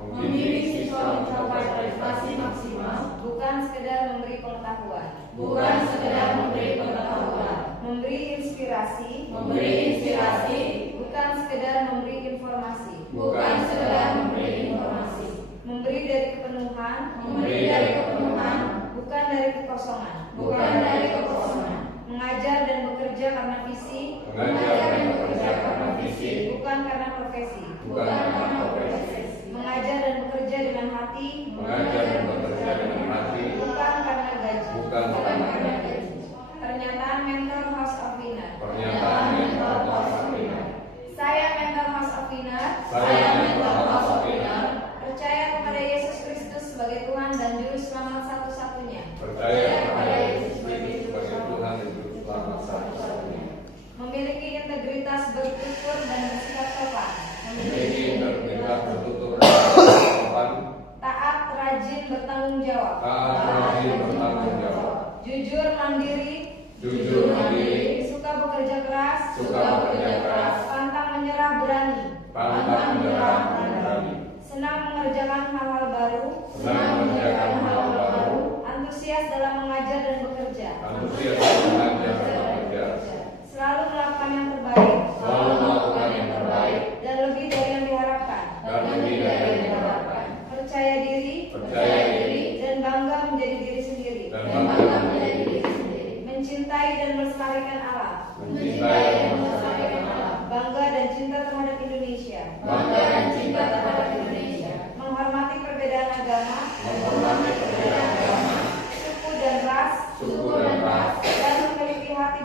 Membimbing siswa mencapai prestasi maksimal, bukan sekedar memberi pengetahuan, bukan sekedar memberi pengetahuan, memberi inspirasi, bukan sekedar memberi informasi, bukan sekedar memberi informasi, memberi dari kepenuhan, bukan dari kekosongan, mengajar dan bekerja karena visi, bukan karena profesi, mengajar dan bekerja dengan hati, bukan karena gaji. Pernyataan Mental House of Winner. Saya Mental House of Winner. Percaya kepada Yesus Kristus sebagai Tuhan dan Juru Selamat satu-satunya. Memiliki integritas bertutur dan bersikap sopan. Taat, rajin, bertanggung jawab. Jujur, mandiri. Suka bekerja keras. Pantang menyerah, berani. Senang mengerjakan hal-hal baru. Antusias dalam mengajar dan bekerja. Selalu melakukan yang terbaik. Dan lebih dari yang diharapkan. Percaya diri. Dan bangga menjadi diri sendiri. Mencintai dan melestarikan alam. Bangga dan cinta terhadap Indonesia. Menghormati perbedaan agama. Suku dan ras. Dan memiliki hati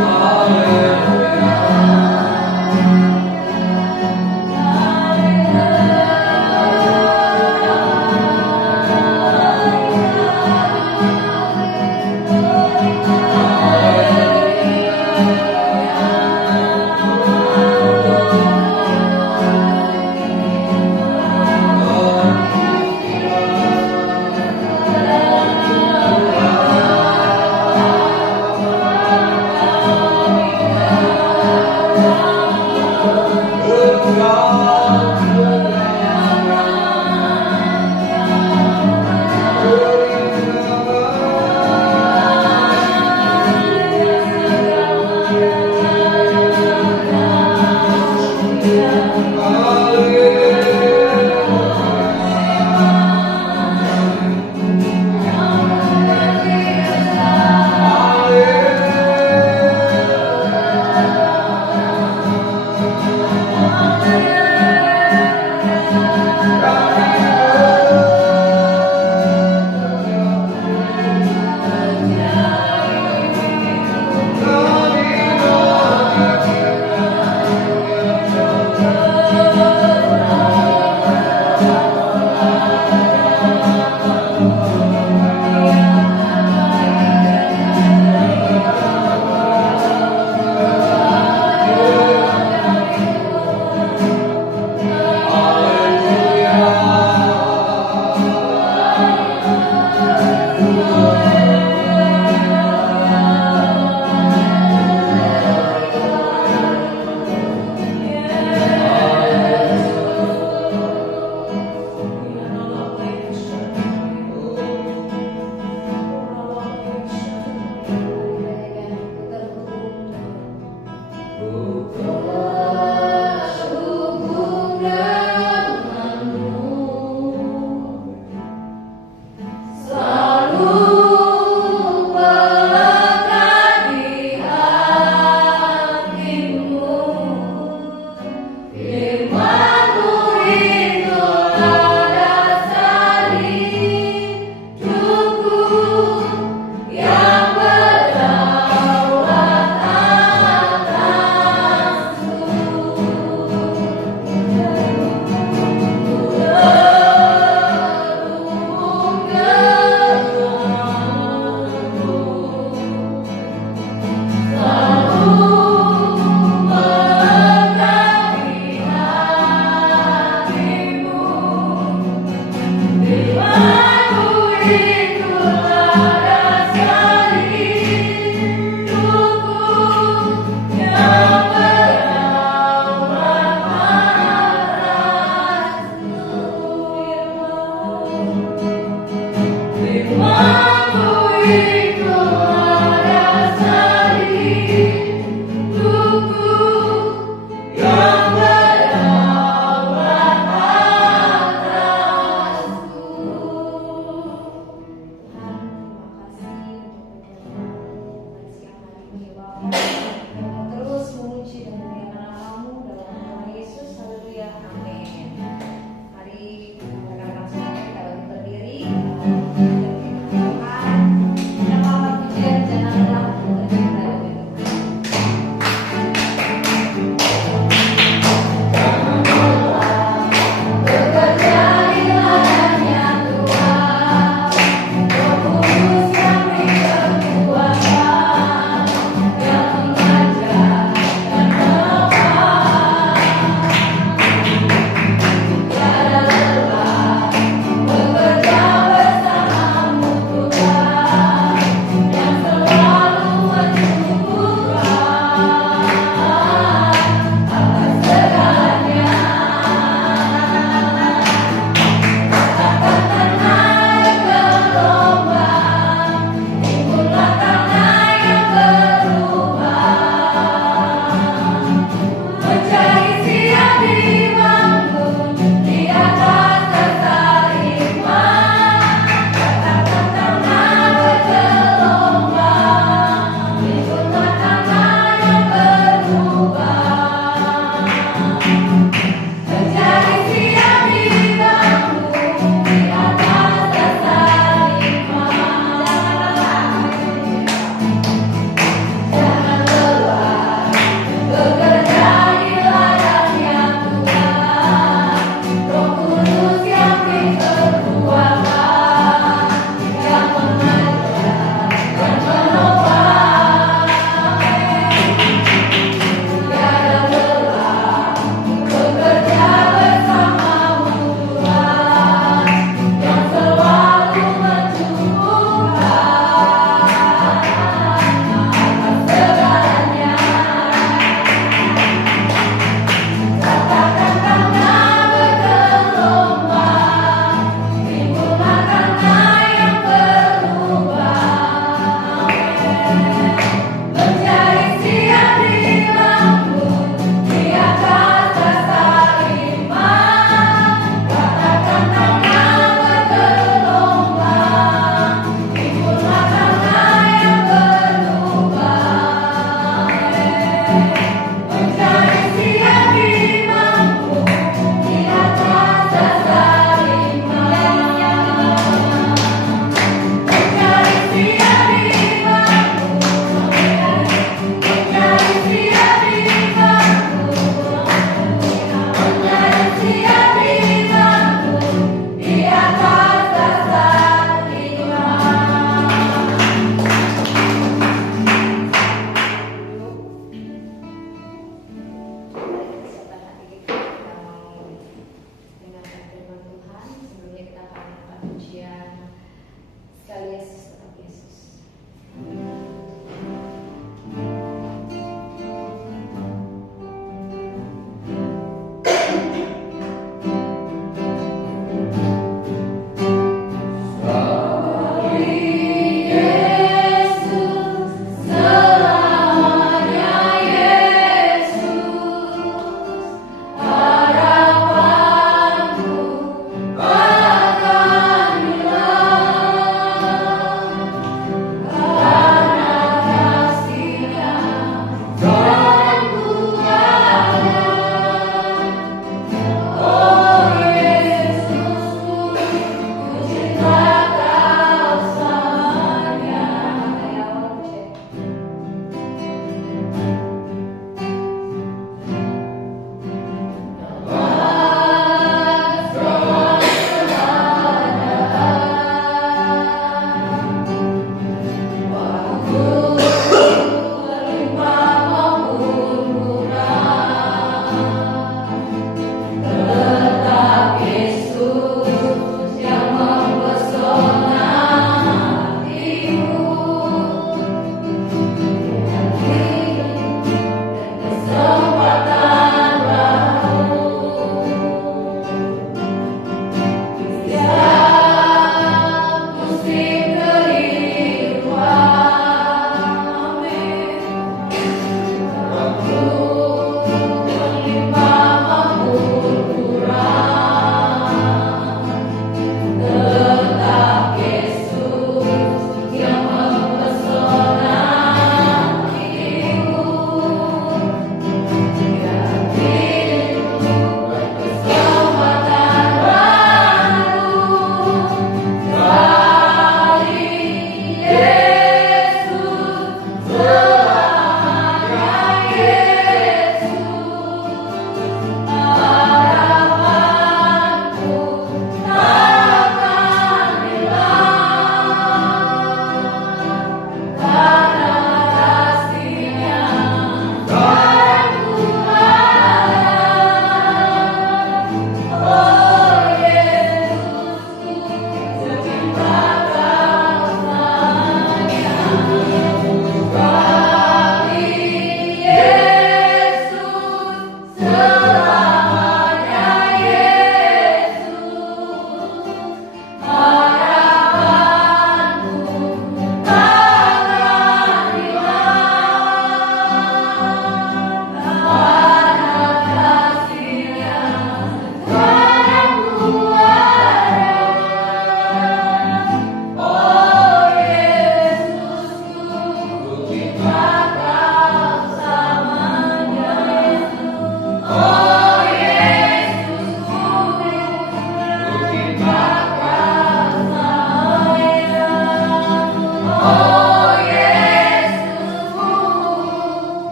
Hallelujah.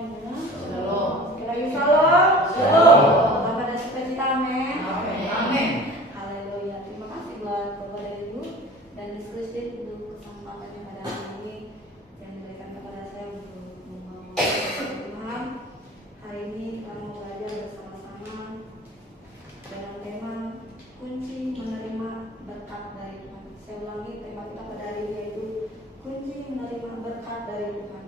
semuanya. Shalom. Sekali lagi shalom. Shalom. Apa ada sukacita, amin. Amin. Haleluya. Terima kasih buat Bapak dan Ibu dan Yesus Kristus untuk kesempatannya pada hari ini yang diberikan kepada saya untuk membawa Tuhan. Hari ini kita mau belajar bersama-sama dengan tema kunci menerima berkat dari Tuhan. Saya ulangi, tema kita pada hari ini yaitu kunci menerima berkat dari Tuhan.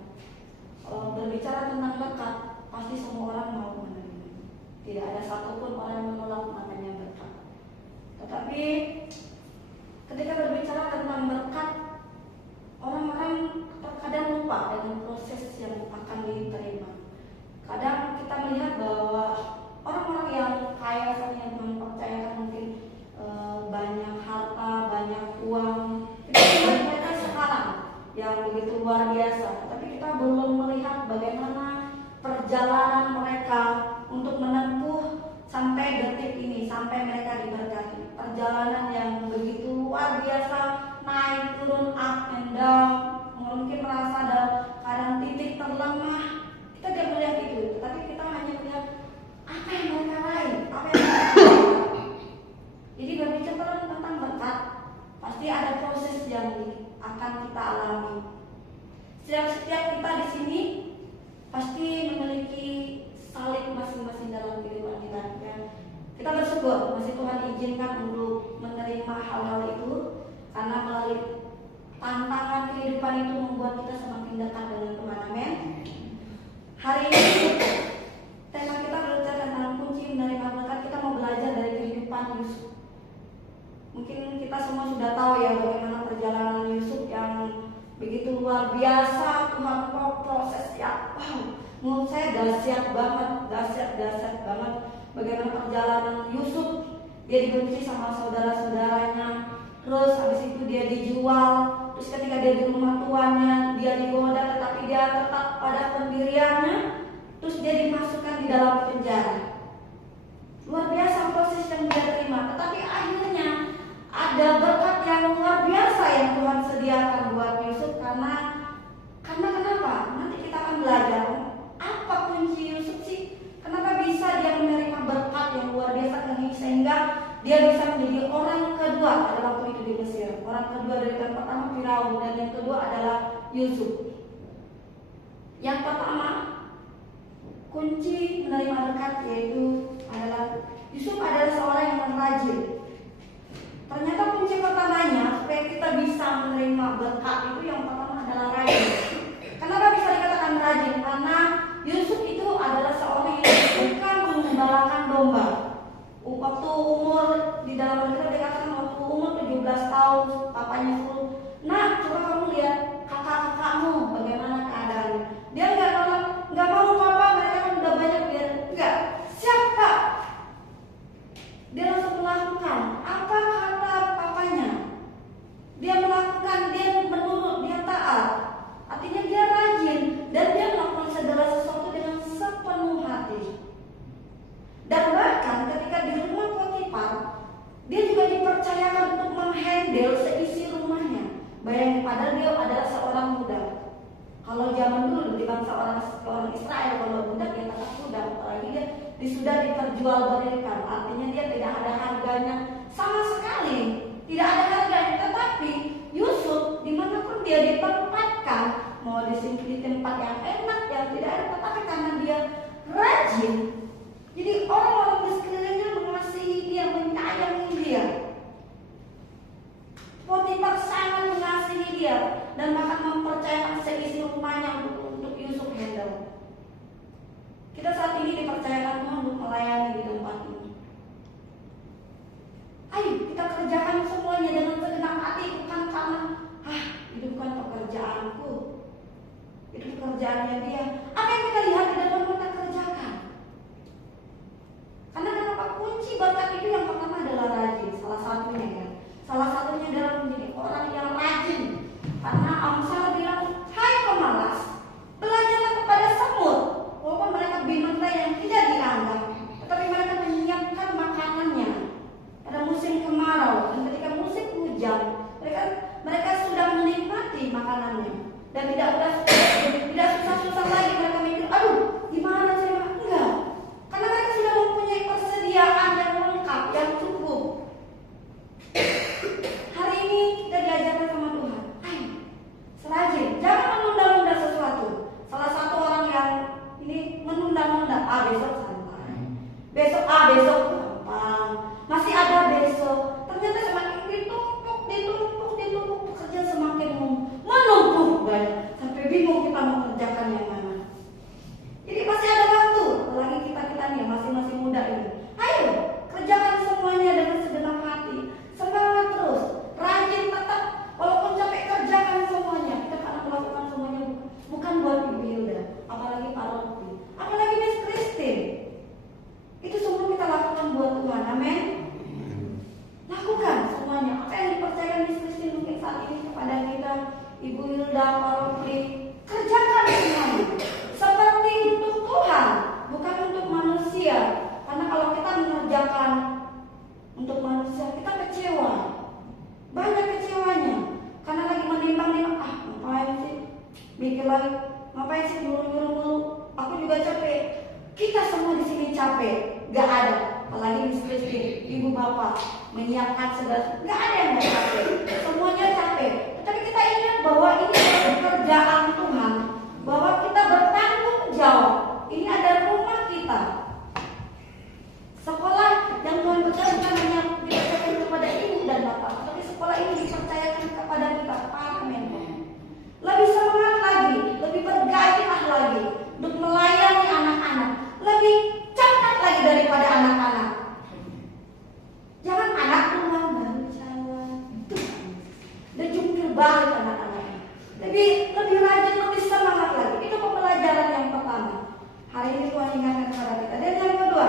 Kalau berbicara tentang berkat, pasti semua orang mau menerima. Tidak ada satupun orang yang menolak namanya berkat. Tetapi ketika berbicara tentang berkat, orang-orang terkadang lupa dengan proses yang akan diterima. Kadang kita melihat bahwa orang-orang yang kaya yang mempercayakan mungkin banyak harta, banyak uang, kita melihat mereka sekarang yang begitu luar biasa. Tapi kita belum melihat bagaimana perjalanan mereka untuk menempuh sampai detik ini, sampai mereka diberkati. Perjalanan yang begitu luar biasa, naik turun, up and down. Mungkin merasa dalam keadaan titik terlemah. Kita tidak melihat itu, tetapi kita hanya melihat apa yang mereka raih, apa yang mereka raih. Jadi berbicara tentang berkat, pasti ada proses yang akan kita alami. Setiap kita di sini pasti memiliki salib masing-masing dalam kehidupan kita. Ya. Kita bersyukur masih Tuhan izinkan untuk menerima hal-hal itu, karena melalui tantangan kehidupan itu membuat kita semakin dekat dengan Tuhan. Amin. Hari ini tema kita berbicara tentang kunci menerima berkat. Kita mau belajar dari kehidupan Yusuf. Mungkin kita semua sudah tahu ya bagaimana perjalanan Yusuf yang begitu luar biasa. Tuhan proses ya, menurut saya dahsyat banget. Bagaimana perjalanan Yusuf, dia dibenci sama saudara-saudaranya, terus habis itu dia dijual, terus ketika dia di rumah tuannya dia digoda, tetapi dia tetap pada pendiriannya, terus dia dimasukkan di dalam penjara. Luar biasa proses yang dia terima, tetapi akhirnya ada berkat yang luar biasa yang Tuhan sediakan buat Yusuf. Karena kenapa? Nanti kita akan belajar apa kunci Yusuf sih. Kenapa bisa dia menerima berkat yang luar biasa sehingga dia bisa menjadi orang kedua pada waktu itu di Mesir. Orang kedua dari yang pertama Firaun dan yang kedua adalah Yusuf. Yang pertama kunci menerima berkat yaitu adalah Yusuf adalah seorang yang rajin. Ternyata kunci pertamanya supaya kita bisa menerima berkat itu yang pertama adalah rajin. Kenapa bisa dikatakan rajin? Karena Yusuf itu adalah seorang yang suka mengembalakan domba. Waktu umur di dalam Alkitab dikatakan waktu umur 17 tahun papanya suruh, "Nah, coba kamu lihat kakak-kakakmu bagaimana keadaannya." Dia nggak mau papa, mereka kan udah banyak biar enggak. Siap Pak. Dia langsung melakukan apa kata papanya. Dia melakukan, dia menurut, dia taat. Artinya dia rajin dan dia melakukan segala sesuatu dengan sepenuh hati. Dan bahkan ketika di rumah Potifar, dia juga dipercayakan untuk menghandle seisi rumahnya. Bayangin, padahal dia adalah seorang muda. Kalau zaman dulu di bangsa orang Israel, kalau muda dia tetap muda, apalagi dia sudah diperjualbelikan. Artinya dia tidak ada harganya sama sekali, tidak ada harganya. Tetapi Yusuf dimanapun dia ditempatkan, mau di tempat yang enak, yang tidak ada, tetapi karena dia rajin, jadi orang-orang di sekelilingnya mengasihi dia, menyayangi dia. Potifar sangat mengasihi dia dan bahkan mempercayakan seisi rumahnya untuk Yusuf handle. Kita saat ini dipercayakan Tuhan untuk melayani di tempat ini. Ayo kita kerjakan semuanya dengan segenap hati, bukan karena itu bukan pekerjaanku, itu pekerjaannya dia. Apa yang kita lihat di dalam kita kerjakan. Karena kenapa? Kunci berkat itu yang pertama adalah rajin. Salah satunya ya. Salah satunya adalah menjadi orang yang rajin. Karena Amsal bilang, "Hai pemalas, belajarlah kepada semut." Walaupun mereka binatang yang tidak dianggap, tetapi mereka menyiapkan makanannya pada musim kemarau. Dan ketika musim hujan, mereka sudah menikmati makanannya dan tidak susah-susah lagi. Mereka mikir, aduh mikir lagi, ngapain sih mulu? Aku juga capek. Kita semua di sini capek, gak ada. Apalagi Miss Christine, ibu bapak menyiapkan segala, gak ada yang gak capek. Semuanya capek. Tapi kita ingat bahwa ini adalah pekerjaan Tuhan, bahwa kita bertanggung jawab. Ini adalah rumah kita. Sekolah yang Tuhan berkati bukan hanya dipercayakan kepada ibu dan bapak, tapi sekolah ini dipercayakan kepada kita, para mentor. Lebih semangat lagi, lebih bergairah lagi untuk melayani anak-anak, lebih cepat lagi daripada anak-anak. Jangan anak rumah baru jalan, dan jungkir balik anak-anak. Lebih rajin, lebih semangat lagi. Itu pembelajaran yang pertama. Hari ini Tuhan ingatkan kepada kita. Dan yang kedua,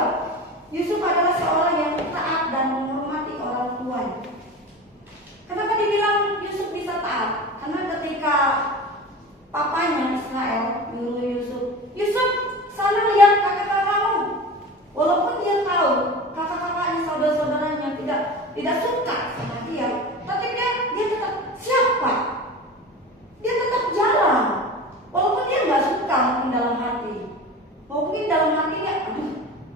Yusuf adalah seorang yang taat dan menghormati orang tuanya. Kenapa dibilang Yusuf bisa taat? Karena ketika papanya Israel menyuruh Yusuf sana lihat kakak-kakakmu. Walaupun dia tahu kakak-kakaknya, saudara-saudaranya tidak suka sama dia, tapi dia tetap siapa? Dia tetap jalan. Walaupun dia nggak suka mungkin dalam hati. Mungkin dalam hatinya,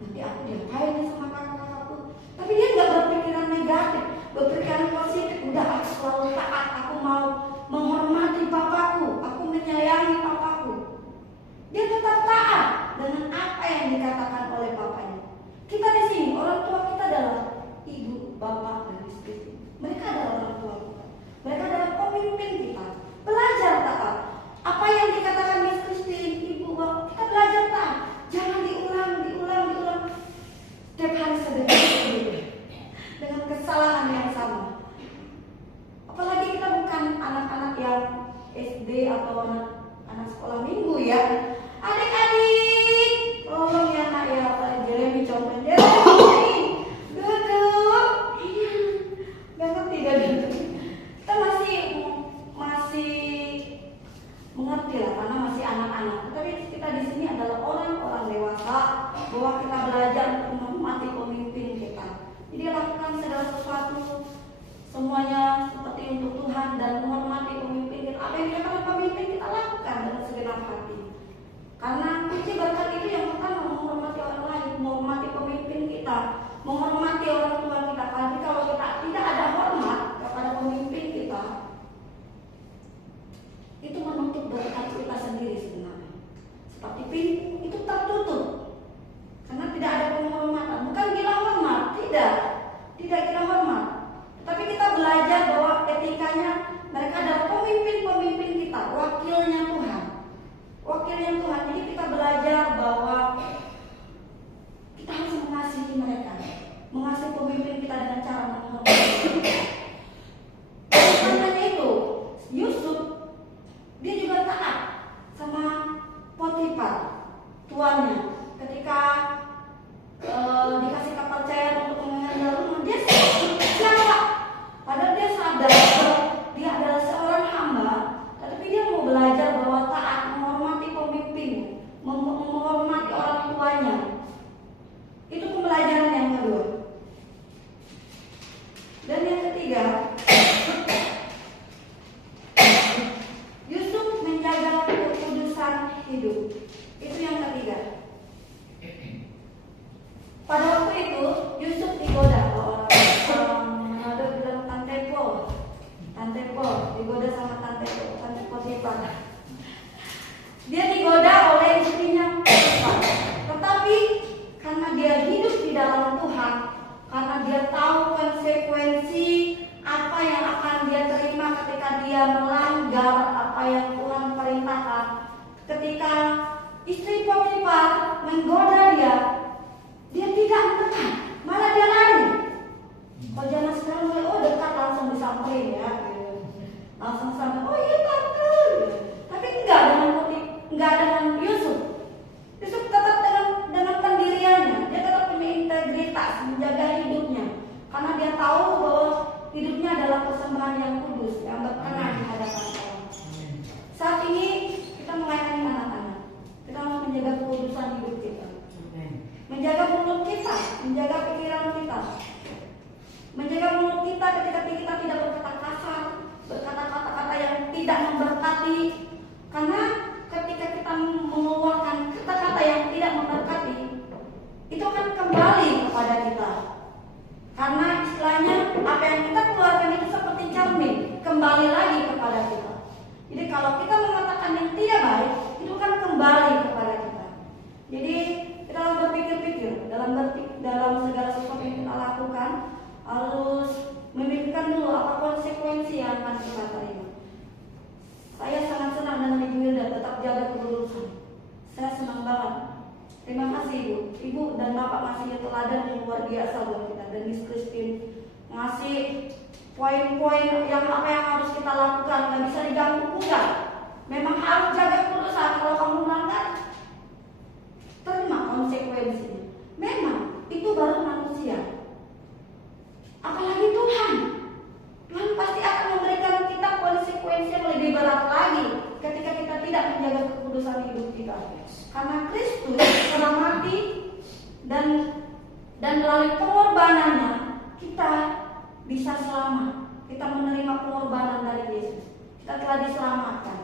nanti aku diapain nih sama kakak-kakakku. Tapi dia nggak berpikiran negatif, berpikiran positif. Udah, aku selalu taat, aku mau menghormati papaku, aku menyayangi papaku. Dia tetap taat dengan apa yang dikatakan oleh papanya. Kita di sini, orang tua kita adalah ibu, bapak, dan istri. Mereka adalah orang tua kita. Mereka adalah pemimpin kita. Belajar taat. Apa yang dikatakan Miss Christine, ibu, bapak, kita belajar taat. Jangan diulang. Setiap hari sedekah dengan kesalahan yang sama. Apalagi kita bukan anak-anak yang SD atau anak sekolah minggu ya. Adik-adik, tolong ya nak ya, Pak Jeremy contoh Jeremy, duduk. Gak ngerti duduk. Kita masih mengerti lah karena masih anak-anak. Tapi kita di sini adalah orang-orang dewasa, bahwa kita belajar untuk menghormati pemimpin kita. Jadi lakukan segala sesuatu semuanya seperti untuk Tuhan dan menghormati pemimpin kita. Apa yang dikatakan pemimpin kita lakukan dengan segenap hati. Karena kunci berkat itu yang pertama menghormati orang lain, menghormati pemimpin kita, menghormati orang tua kita. Karena kalau kita tidak ada hormat kepada pemimpin kita, itu menutup berkat kita sendiri sebenarnya. Seperti pintu itu tertutup karena tidak ada penghormatan. Bukan gila hormat, tidak gila hormat. Tapi kita belajar bahwa etikanya mereka adalah pemimpin-pemimpin kita, wakilnya Tuhan. Jadi kita belajar bahwa kita harus mengasihi mereka, mengasihi pemimpin kita dengan cara menghormati. Karena itu, Yusuf dia juga taat sama Potifar, tuannya. Ketika dikasih kepercayaan untuk mengendal rumah, dia siapa? Padahal dia sadar bahwa dia adalah seorang hamba, tetapi dia mau belajar bahwa taat, menghormati pemimpin, menghormati orang tuanya. Itu pembelajaran yang kedua. Dan yang ketiga, Yusuf menjaga kekudusan hidup. Itu yang ketiga. Pada waktu itu Yusuf digoda orang ada bilang Tante Po digoda sama Tante Potifar. Dia digoda oleh istrinya Potifar. Tetapi karena dia hidup di dalam Tuhan, karena dia tahu konsekuensi apa yang akan dia terima ketika dia melanggar apa yang Tuhan perintahkan. Ketika istri Potifar menggoda dia tidak mendekat, malah dia lari. Kalau zaman sekarang, dekat langsung disamperin ya, langsung sampai, oh iya tante. Tapi enggak dengan Yusuf. Yusuf tetap dengan pendiriannya, dia tetap punya integritas, menjaga hidupnya, karena dia tahu bahwa hidupnya adalah persembahan yang kudus, yang berkenan di hadapan Allah. Saat ini kita melayani anak-anak, kita harus menjaga kekudusan hidup kita. Terima kasih Ibu. Ibu dan Bapak ngasih teladan yang luar biasa buat kita. Dan Miss Christine ngasih poin-poin yang apa yang harus kita lakukan. Nggak bisa diganggu enggak. Memang harus jaga kekudusan. Kalau kamu melanggar, terima konsekuensinya. Memang itu baru manusia. Apalagi Tuhan. Tuhan pasti akan memberikan kita konsekuensi yang lebih berat lagi ketika kita tidak menjaga kekudusan hidup kita. Karena Kristus telah mati dan melalui pengorbanannya kita bisa selamat. Kita menerima pengorbanan dari Yesus. Kita telah diselamatkan.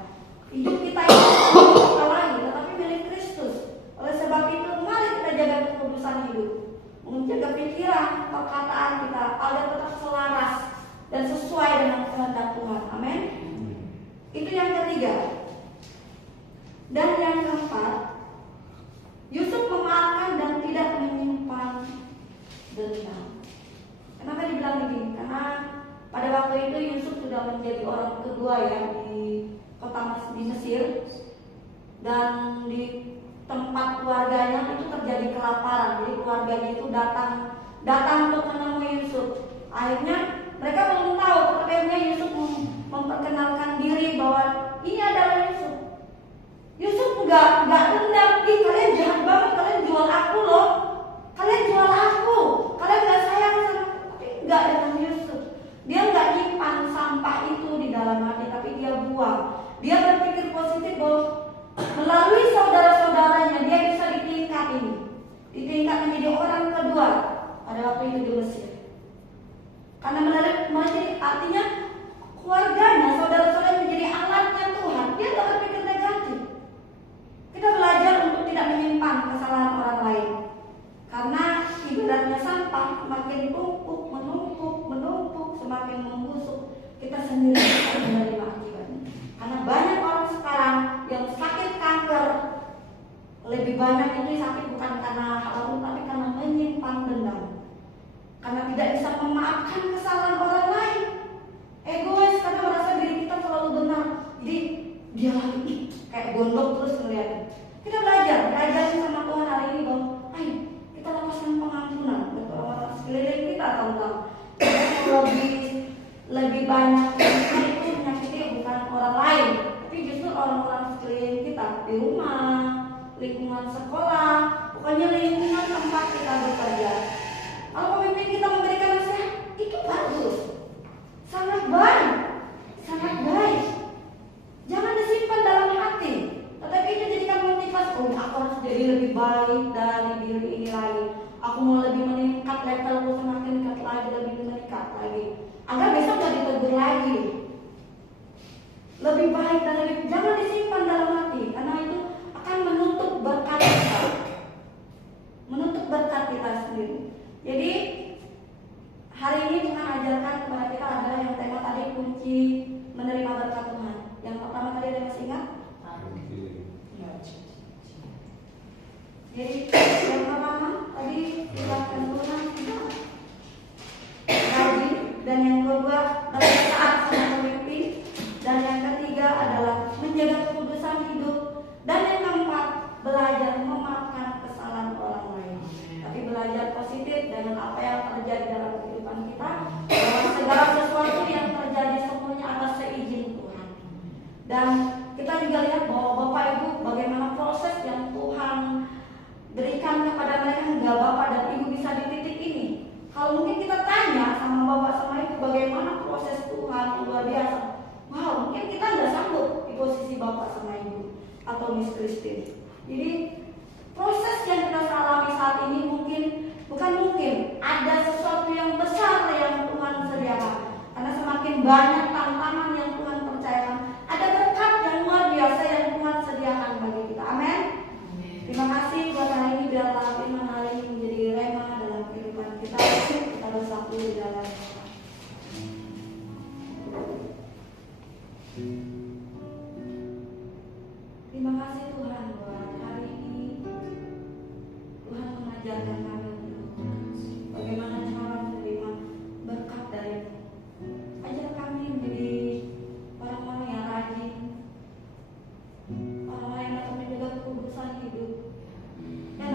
Hidup kita ini bukan milik kita lagi, tetapi milik Kristus. Oleh sebab itu, mari kita jaga kekudusan hidup, menjaga pikiran, perkataan kita agar tetap selaras dan sesuai dengan kehendak Tuhan. Amin. Itu yang ketiga. Dan yang keempat, Yusuf memaafkan dan tidak menyimpan dendam. Kenapa dibilang begini? Karena pada waktu itu Yusuf sudah menjadi orang kedua ya di kota di Mesir, dan di tempat keluarganya itu terjadi kelaparan. Jadi keluarganya itu datang untuk menemui Yusuf. Akhirnya mereka belum tahu, akhirnya Yusuf memperkenalkan diri bahwa ini adalah Yusuf. Yusuf enggak dendam. Ih, kalian jahat banget, kalian jual aku loh. Kalian jual aku. Kalian enggak sayang sama aku. Tapi enggak dengan Yusuf. Dia enggak nyimpan sampah itu di dalam hati, tapi dia buang. Dia berpikir positif bahwa melalui saudara-saudaranya dia bisa ditingkat menjadi orang kedua pada waktu itu di Mesir. Karena melalui artinya keluarganya, saudara-saudaranya menjadi alatnya Tuhan. Dia enggak berpikir negatif. Kita belajar untuk tidak menyimpan kesalahan orang lain. Karena ibaratnya sampah semakin menumpuk, semakin membusuk, kita sendiri akan menerima akibatnya. Karena banyak orang sekarang yang sakit kanker, lebih banyak itu sakit bukan karena hal tapi karena menyimpan dendam. Karena tidak bisa memaafkan kesalahan orang lain. Egois karena merasa diri kita selalu benar. Jadi dia lagi kayak gondok terus ngeliatin. Kita belajar sama Tuhan hari ini bahwa ayo kita lepaskan pengampunan untuk orang-orang sekeliling kita, tahu-tahu lebih banyak kita itu menyakiti bukan orang lain, tapi justru orang-orang sekeliling kita di rumah, lingkungan sekolah, pokoknya lingkungan tempat kita bekerja. Kalau pemimpin kita memberikan nasihat, itu bagus, sangat baik. Jangan disimpan dalam hati, tetapi itu jadikan motivasi. Oh, aku harus jadi lebih baik dari diri ini lagi. Aku mau lebih meningkat levelku, semakin dekat lagi, lebih meningkat lagi. Agar besok gak ditegur lagi. Lebih baik dan lebih, jangan disimpan dalam hati, karena itu akan menutup berkat kita. Menutup berkat kita sendiri. Jadi hari ini Tuhan ajarkan kepada kita adalah yang tema tadi, kunci menerima berkat Tuhan. Yang pertama tadi ada yang masih ingat? Jadi yang pertama tadi silakan Tuhan rajin, dan yang kedua taat sama pemimpin, dan yang ketiga adalah menjaga kekudusan hidup, dan yang keempat belajar memaafkan kesalahan orang lain. Tapi belajar positif dengan apa yang terjadi dalam kehidupan kita, bahwa segala sesuatu yang terjadi semuanya atas seizin Tuhan. Dan kita juga lihat bahwa Bapak Ibu bagaimana proses yang Tuhan berikan kepada mereka hingga Bapak dan Ibu bisa di titik ini. Kalau mungkin kita tanya sama Bapak sama Ibu bagaimana proses Tuhan yang luar biasa, wow, mungkin kita nggak sanggup di posisi Bapak sama Ibu atau Miss Christine. Jadi proses yang kita alami saat ini bukan mungkin ada sesuatu yang besar yang Tuhan sediakan. Karena semakin banyak tantangan yang Tuhan percayakan, ada berkat yang luar biasa yang Tuhan sediakan bagi kita. Amin. Terima kasih buat hari ini, biarlah firman hari ini menjadi rema dalam kehidupan kita. Kita bersatu di dalam terima kasih Tuhan buat hari ini. Tuhan mengajarkan kami bagaimana cara menerima berkat dari-Mu. Ajar kami menjadi orang-orang yang rajin, orang-orang yang dapat menjaga kekudusan hidup, dan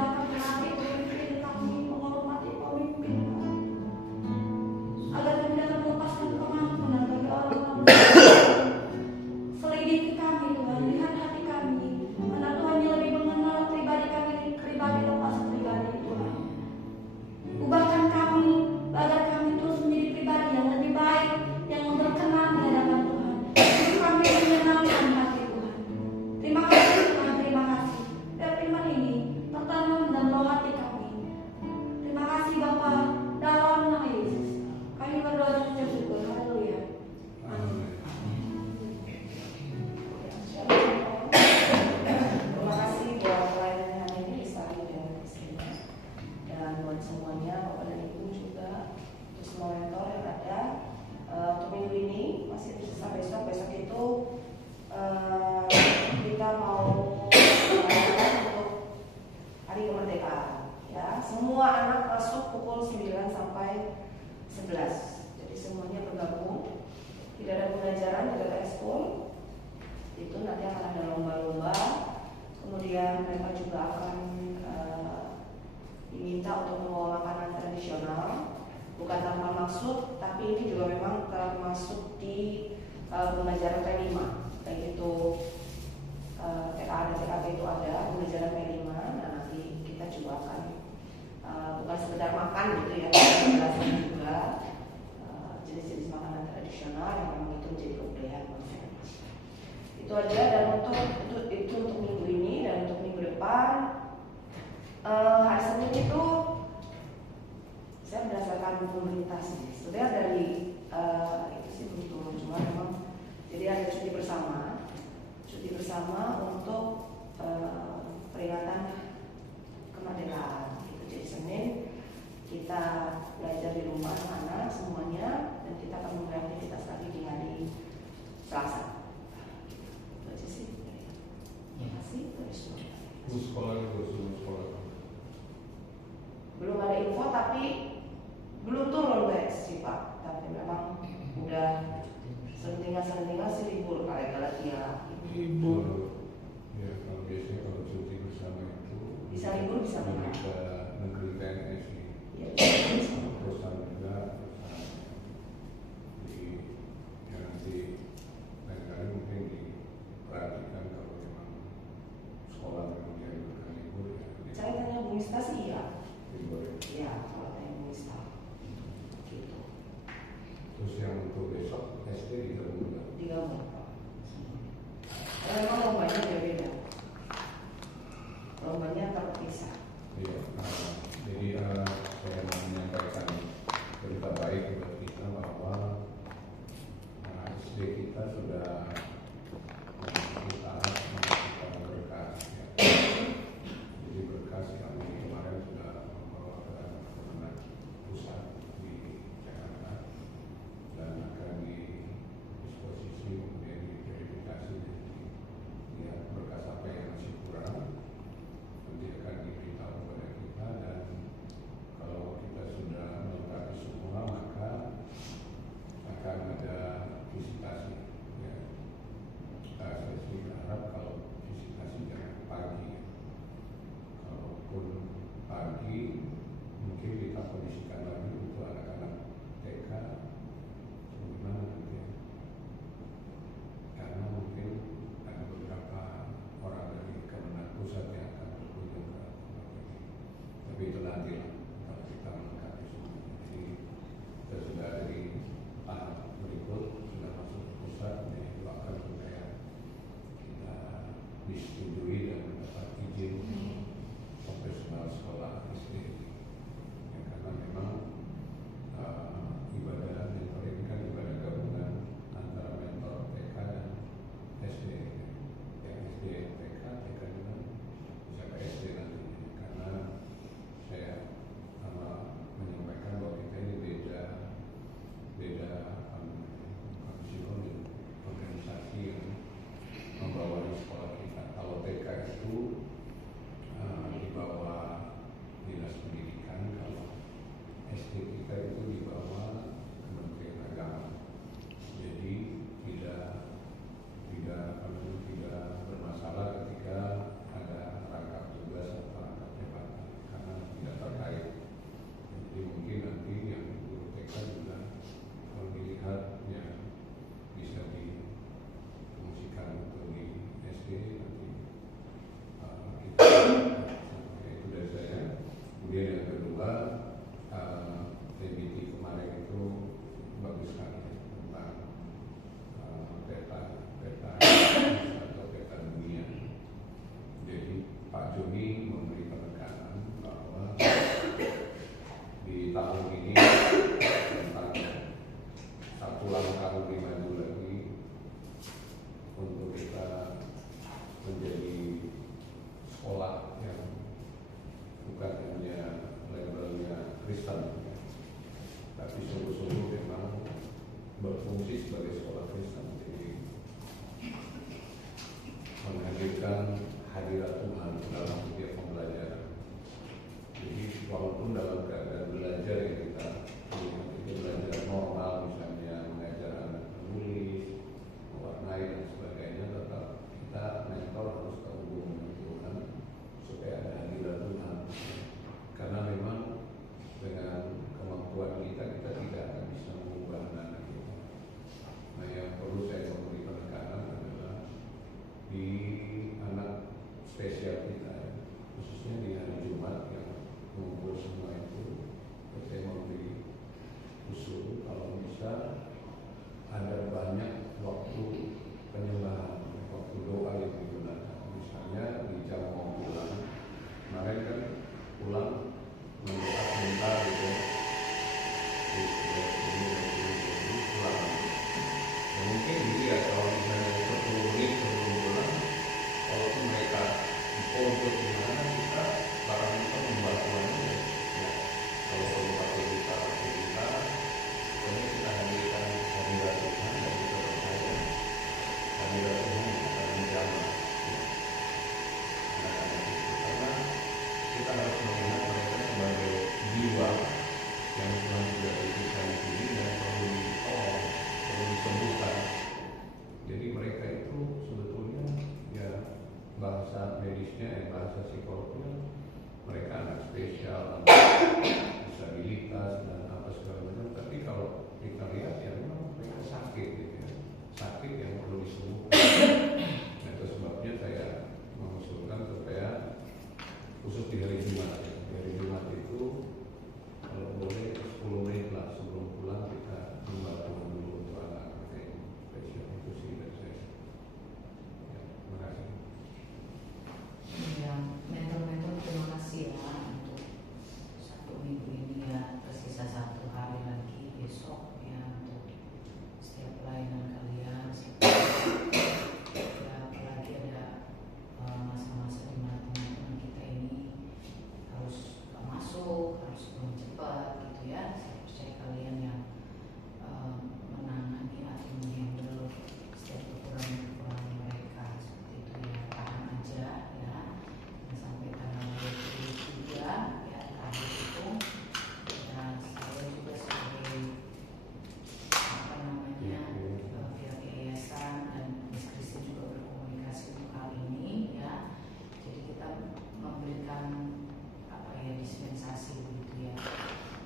pembelajaran jaga ekskul itu nanti akan ada lomba-lomba. Kemudian mereka juga akan diminta untuk membawa makanan tradisional, bukan tanpa maksud, tapi ini juga memang termasuk di pembelajaran P5, baik itu TKA dan TKP itu ada pembelajaran P5. Nah nanti kita juga akan bukan sekedar makan gitu ya, menjelaskan juga jenis-jenis makanan tradisional yang memang itu menjadi kebudayaan bangsa. Itu aja. Dan itu untuk minggu ini. Dan untuk minggu depan hari Senin itu saya berdasarkan komunitas nih. Sebenarnya dari itu sih belum turun, cuma memang jadi ada cuti bersama untuk peringatan kemerdekaan. Jadi Senin kita belajar di rumah anak-anak semuanya, dan kita akan memulai aktivitas lagi di hari Selasa. Itu aja sih. Terima kasih. Sekolah. Belum ada info, tapi belum turun sih Pak. Tapi memang udah selentingan sih libur kayak Galatia. Libur. Ya, kalau biasanya kalau cuti bersama itu Bisa libur, bisa lebih mana? ke negeri PNS sih. Ya, Perusahaan juga di yang nanti lain kali mungkin diperhatikan kalau memang sekolah memang dianjurkan libur ya. saya tanya Bu Mista sih ya. Libur ya. Ya, kalau tanya Bu Mista. Gitu. Terus yang untuk besok SD digabung juga. Digabung Pak. Karena memang lombanya beda-beda. Lombanya terpisah. Iya, jadi saya mau menyampaikan berita baik buat kita bahwa SD kita sudah memiliki tahap memasukkan berkas. Ya. Jadi berkas kami kemarin sudah membawa ke Kementerian Pusat di Jakarta dan akan didisposisi kemudian diverifikasi dan dilihat berkas apa yang masih kurang. Nanti akan diberitahu kepada kita, dan kalau kita sudah melengkapi semua maka akan ada visitasi. Ya. Saya sih berharap kalau visitasi jangan pagi. Kalaupun pagi mungkin kita kondisikan lagi untuk anak-anak TK bagaimana nanti ya. Karena mungkin ada beberapa orang dari Kementerian Pusat yang akan berkunjung ke tempat ini. Tapi itu nanti lah kalau kita melengkapi semua. Jadi kita sudah ada di tahap berikut, sudah masuk ke pusat, jadi doakan supaya kita disetujui dan mendapat izin operasional sekolah SD. Ya, karena memang ibadah mentor ini kan ibadah gabungan antara mentor TK dan SD. Yang SD TK, TK juga bisa ke SD nanti. Karena saya menyampaikan bahwa kita ini beda organisasi yang membawa di sekolah kita. Kalau TK itu di bawah dinas pendidikan, kalau SD kita itu di bawah Kementerian Agama. Jadi tidak bermasalah ketika ada rangkap tugas atau rangkap jabatan karena tidak terkait. Jadi mungkin nanti yang guru TK juga kalau dilihat ya bisa difungsikan untuk di SD nanti kita itu dari saya. Kemudian yang kedua PBT kemarin itu bagus sekali tentang peta atau peta dunia. Jadi Pak Joni memberi penekanan bahwa di tahun ini tentang satu langkah lebih maju lagi untuk kita menjadi sekolah yang bukan hanya labelnya Kristen, tapi sungguh-sungguh memang berfungsi sebagai sekolah Kristen. Jadi menghadirkan hadirat Tuhan dalam setiap pembelajaran. Jadi walaupun dalam keadaan belajar yang kita itu belajar normal, misalnya mengajar anak menulis, spesial kita ya. Khususnya di hari Jumat yang mengumpul semua itu, saya memberi usul kalau bisa ada banyak waktu penyembahan, waktu doa yang digunakan. Misalnya di jam mau pulang, kemarin kan pulang mendoa sebentar gitu, pulang. Ya, mungkin gitu ya, kalau misalnya 10 menit sebelum pulang, walaupun mereka untuk gimana kita barang kita membantuannya ya. Kalau perlu pakai kita, pokoknya kita hadirkan hadirat Tuhan dan kita percaya hadirat Tuhan akan menjamah anak-anak itu, karena kita harus melihat mereka sebagai jiwa yang Tuhan sudah berikan diri dan perlu ditolong, perlu disembuhkan. Jadi mereka itu sebetulnya ya bahasa medisnya, bahasa psikolognya mereka anak spesial, anak disabilitas dan apa segala macam. Tapi kalau kita lihat ya memang mereka sakit gitu ya, sakit yang perlu disembuhkan. Nah, itu sebabnya saya mengusulkan supaya khusus di hari Jumat ya. Di hari Jumat itu kalau boleh 10 menit lah sebelum pulang kita membantu dulu untuk anak yang spesial itu sih dari saya. Ya, terima kasih. Ya, mentor-mentor terima kasih ya untuk 1 minggu ini ya, tersisa 1 hari lagi besok ya untuk setiap pelayanan kalian. Ya, apalagi ada masa-masa di mana teman-teman kita ini harus masuk, harus pulang cepat gitu ya. Saya percaya kalian yang menangani atau menghandle setiap kekurangan mereka seperti itu ya, tahan aja ya, dan sampai tanggal 23 ya terakhir itu. Dan saya juga sebagai apa namanya pihak yayasan dan Miss Christine juga berkomunikasi untuk hal ini ya. Jadi kita memberikan apa ya, dispensasi begitu ya,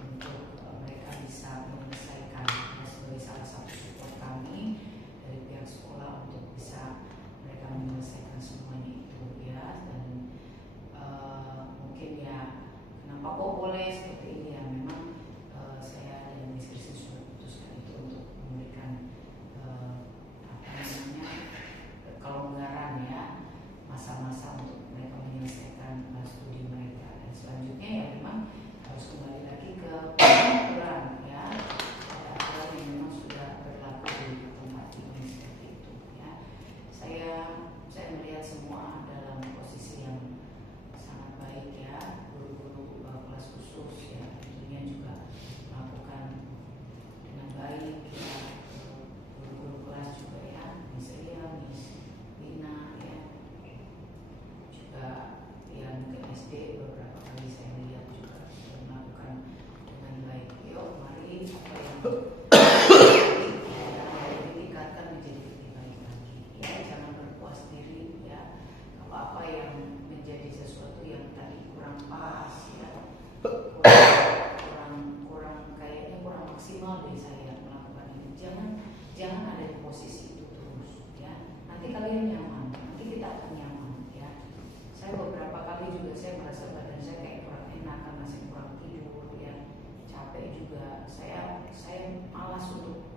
untuk mereka bisa menyelesaikan ya, sebagai salah satu support kami dari pihak sekolah untuk bisa mereka menyelesaikan semuanya itu ya. Dan mungkin ya kenapa kok boleh seperti ini ya, memang saya dan Miss Christine sudah putuskan itu untuk memberikan apa namanya kelonggaran ya, masa-masa untuk mereka menyelesaikan studi mereka. Dan selanjutnya ya memang harus kembali lagi ke aturan ya, aturan yang memang sudah berlaku di tempat ini seperti itu ya. Saya melihat semua dalam posisi yang sangat baik ya, guru-guru kelas khusus ya tentunya juga melakukan dengan baik ya, guru-guru kelas juga ya, Miss Ria, Miss Lina ya, juga yang ke SD beberapa kali saya lihat juga sudah melakukan dengan baik. Yuk mari apa yang ditingkatkan menjadi lebih baik lagi ya, jangan berpuas diri ya kalau apa yang menjadi sesuatu yang tadi kurang pas ya, kurang kayaknya kurang maksimal dari saya melakukan ini. Jangan ada di posisi itu terus ya, nanti kalian nyaman, nanti kita akan nyaman ya. Saya beberapa kali juga saya merasa badan saya kayak kurang enak karena saya kurang tidur ya, capek juga. Saya malas untuk,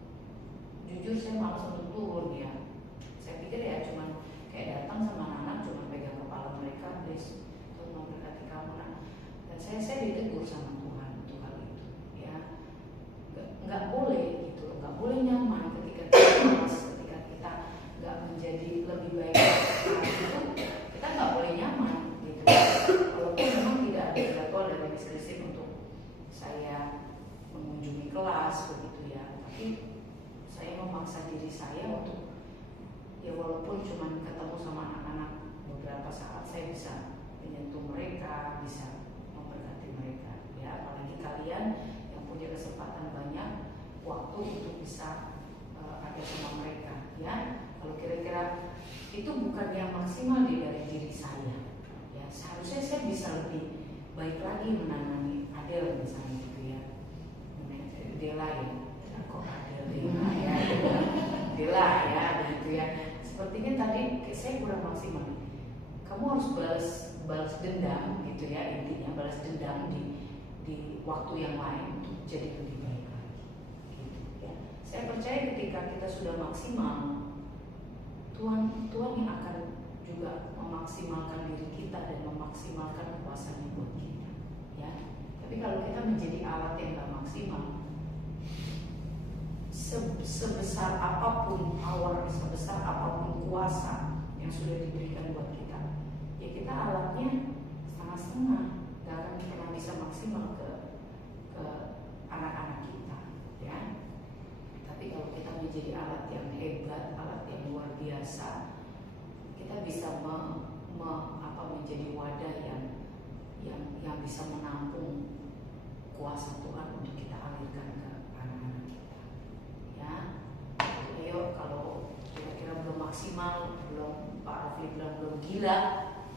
jujur saya malas untuk turun ya. Saya pikir ya cuman kayak datang sama anak-anak, cuman pegang kepala mereka, please Tuhan memberkati kamu nak. Dan saya ditegur sama Tuhan untuk hal itu ya. Nggak boleh gitu, nggak boleh nyaman ketika kita malas, ketika kita nggak menjadi lebih baik itu, kita nggak boleh nyaman gitu. Walaupun memang tidak ada jadwal dari Miss Christine untuk saya mengunjungi kelas begitu ya, tapi saya memaksa diri saya untuk ya walaupun cuma ketemu sama anak-anak beberapa saat, saya bisa menyentuh mereka, bisa memberkati mereka ya. Apalagi kalian yang punya kesempatan banyak waktu untuk bisa ada sama mereka ya. Kalau kira-kira itu bukan yang maksimal dari diri saya ya, seharusnya saya bisa lebih baik lagi menangani Adel misalnya gitu ya, Dela ya, kok Adel Dela ya, Dela ya begitu ya. Sepertinya tadi saya kurang maksimal. kamu harus balas dendam gitu ya, intinya balas dendam di waktu yang lain untuk jadi lebih baik lagi gitu ya. Saya percaya ketika kita sudah maksimal, Tuhan yang akan juga memaksimalkan diri kita dan memaksimalkan kuasanya buat kita ya. Tapi kalau kita menjadi alat yang gak maksimal, sebesar apapun power, sebesar apapun kuasa yang sudah diberikan buat kita, ya kita alatnya setengah-setengah, gak akan pernah bisa maksimal ke anak-anak kita ya. Tapi kalau kita menjadi alat yang hebat, alat yang luar biasa, kita bisa menjadi wadah yang bisa menampung kuasa Tuhan untuk kita alirkan ke anak-anak kita ya. Ayo, kalau kira-kira belum maksimal, belum, Pak Rafli bilang belum gila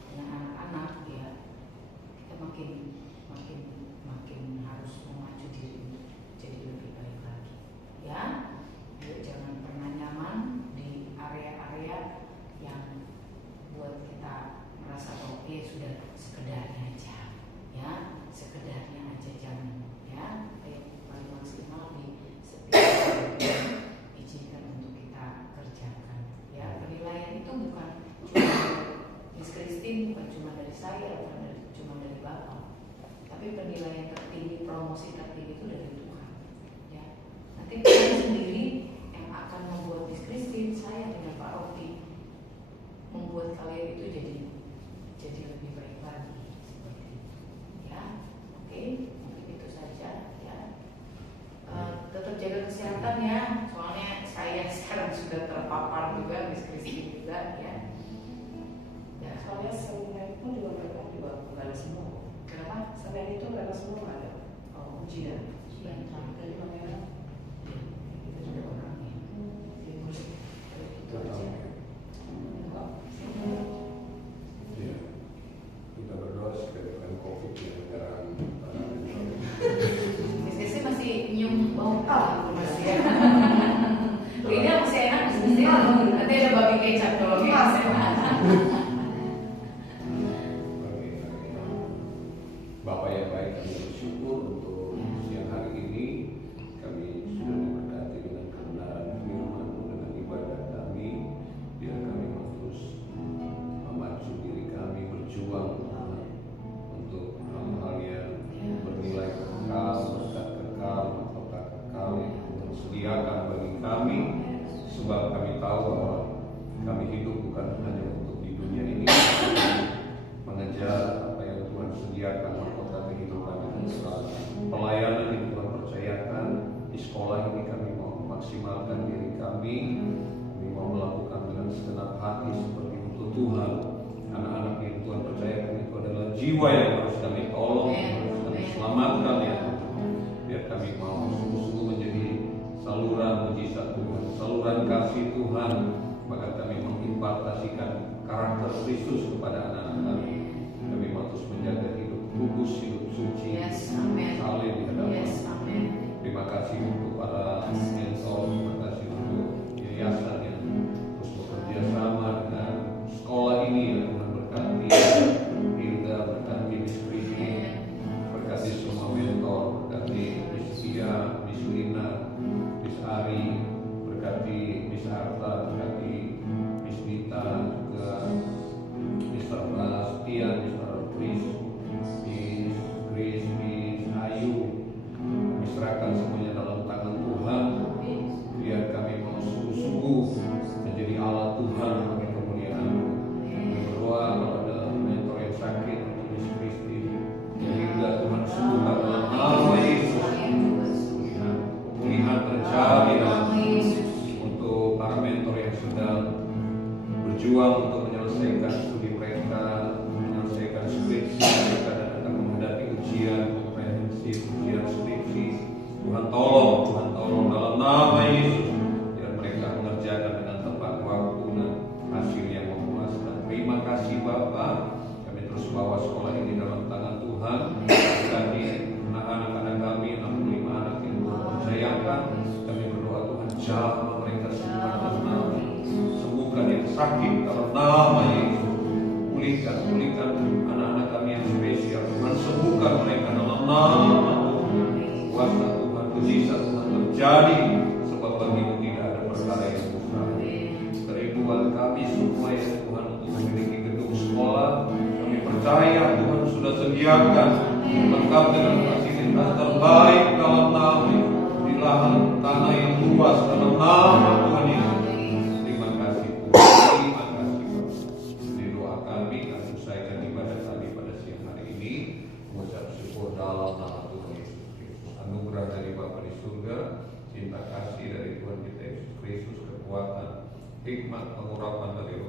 dengan anak-anak ya, kita makin harus memacu diri jadi lebih baik lagi ya. Ayo, jangan pernah nyaman di area-area yang buat kita merasa bahwa sudah sekedarnya aja ya, sekedarnya aja, jangan ya. Paling maksimal di setiap izinkan untuk kita kerjakan ya. Penilaian itu bukan cuma Miss Christine, bukan cuma dari saya, bukan cuma dari Bapak, tapi penilaian tertinggi, promosi tertinggi itu dari Tuhan ya. Nanti Tuhan sendiri yang akan membuat Miss Christine, saya dengan Pak Rofi, membuat kalian itu jadi lebih baik lagi seperti itu ya. Oke, mungkin itu saja ya. Tetap jaga kesehatan ya, soalnya saya sekarang sudah terpapar juga, Miss Christine juga ya. Ya, Soalnya Senin pun juga mereka juga nggak ada semua. kenapa? Senin itu mereka semua nggak ada. Oh, Ujian. ujian. Dari mana? Kita sudah orangnya. Itu aja. Ya, kita berdoa supaya dengan COVID yang menyerang Biasanya masih nyium bau kal masih ya. Lidah masih enak sih. Nanti ada babi kecap kalau masih enak. Bapak yang baik, kami bersyukur untuk siang hari ini kami sudah diberkati dengan kebenaran firman-Mu, dengan ibadah kami. Biar kami terus memacu diri kami berjuang Tuhan, untuk hal-hal yang bernilai kekal, berkat kekal, mahkota kekal yang Tuhan sediakan bagi kami. Sebab kami tahu bahwa kami hidup bukan hanya untuk di dunia ini, mengejar apa yang Tuhan sediakan, mahkota kehidupan yang kekal. Pelayanan yang Tuhan percayakan di sekolah ini, kami mau memaksimalkan diri kami. Kami mau melakukan dengan segenap hati seperti untuk Tuhan. Anak-anak yang Tuhan percayakan itu adalah jiwa yang harus kami tolong, harus kami selamatkan ya. Biar kami mau sungguh-sungguh menjadi saluran mujizat Tuhan, saluran kasih Tuhan. Maka kami mengimpartasikan karakter Kristus kepada anak-anak kami. Kami mau terus menjaga hidup kudus, hidup suci, Yes, amin. saleh di hadapan. Yes, amin. Terima kasih untuk para mentor, terima kasih untuk yayasan yang terus bekerja sama dengan sekolah ini yang Tuhan berkati. Hilda berkati, Miss Christine berkati semua mentor, berkati Miss Tia, Miss Lina, Miss Ari, berkati Miss Arta, berkati Miss Nita, juga Mr. Bastian, Mr. Chris, Miss Grace, Miss Ayu. Kami serahkan semuanya dalam tangan Tuhan. Biar kami mau sungguh-sungguh menjadi alat Tuhan bagi kemuliaan. Kami berdoa kepada mentor yang sakit, untuk Miss Christine, sehingga Tuhan sembuhkan dalam nama Yesus. Pemulihan terjadi dalam untuk para mentor yang sedang berjuang untuk menyelesaikan studi mereka, menyelesaikan skripsi mereka, dan akan menghadapi ujian komprehensif, ujian skripsi. Tuhan tolong dalam nama Yesus, biar mereka mengerjakan dengan tepat waktu dan hasil yang memuaskan. Terima kasih Bapa. Kami terus bawa sekolah ini dalam tangan Tuhan. Kami anak-anak kami 65 anak yang Tuhan percayakan. Kami berdoa Tuhan jamah mereka semua dalam nama. Sembuhkan yang sakit dalam nama Yesus. Pulihkan pulihkan anak-anak kami yang spesial. Tuhan sembuhkan mereka dalam nama Tuhan. Kuasa Tuhan, mujizat Tuhan terjadi, sebab bagimu tidak ada perkara yang mustahil. Kerinduan kami semua ya Tuhan untuk memiliki gedung sekolah, kami percaya Tuhan sudah sediakan lengkap dengan fasilitas terbaik dalam nama di lahan tanah yang luas dalam nama Tuhan Yesus. Terima kasih Tuhan, terima kasih Bapak. Di doa kami akan selesaikan ibadah kami pada siang hari ini, mengucap syukur dalam nama Tuhan Yesus Kristus. Anugerah dari Bapa di surga, cinta kasih dari Tuhan kita Yesus Kristus, kekuatan, hikmat, pengurapan dari Roh